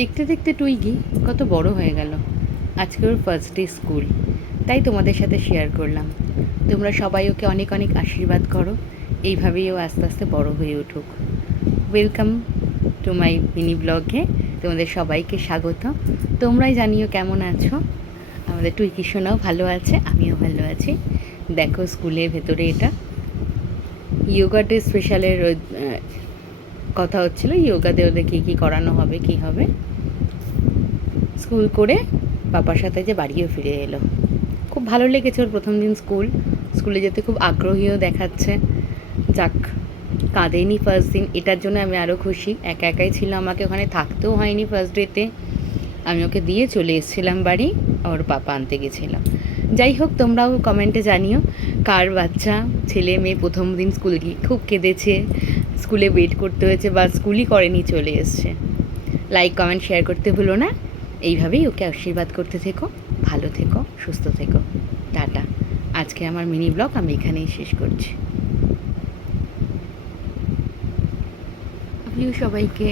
দেখতে দেখতে টুইগি কত বড় হয়ে গেল। আজকে ওর ফার্স্ট ডে স্কুল, তাই তোমাদের সাথে শেয়ার করলাম। তোমরা সবাই ওকে অনেক অনেক আশীর্বাদ করো, এইভাবেই ও আস্তে আস্তে বড় হয়ে উঠুক। ওয়েলকাম টু মাই মিনি ব্লগে, তোমাদের সবাইকে স্বাগত। তোমরাই জানিও কেমন আছো। আমাদের টুইকি সোনাও ভালো আছে, আমিও ভালো আছি। দেখো স্কুলের ভেতরে এটা ইয়োগা ডে স্পেশালের কথা হচ্ছিলো, ইয়োগাতে ওদের কী কী করানো হবে, কী হবে। স্কুল করে পাপার সাথে যে বাড়িও ফিরে এলো, খুব ভালো লেগেছে ওর প্রথম দিন স্কুলে যেতে খুব আগ্রহীও দেখাচ্ছে। যাক, কাঁদেনি ফার্স্ট দিন, এটার জন্য আমি আরও খুশি। একা একাই ছিল, আমাকে ওখানে থাকতেও হয়নি ফার্স্ট ডেতে। আমি ওকে দিয়ে চলে এসেছিলাম বাড়ি, ওর পাপা আনতে গেছিলাম। যাই হোক, তোমরাও কমেন্টে জানিও কার বাচ্চা ছেলে মেয়ে প্রথম দিন স্কুল গিয়ে খুব কেঁদেছে, স্কুলে ওয়েট করতে হয়েছে বা স্কুলই করেনি চলে এসছে। লাইক কমেন্ট শেয়ার করতে ভুলো না। এইভাবেই ওকে আশীর্বাদ করতে থেকো। ভালো থেকো, সুস্থ থেকো। টাটা। আজকে আমার মিনি ব্লগ আমি এখানেই শেষ করছি। লাভ ইউ সবাইকে।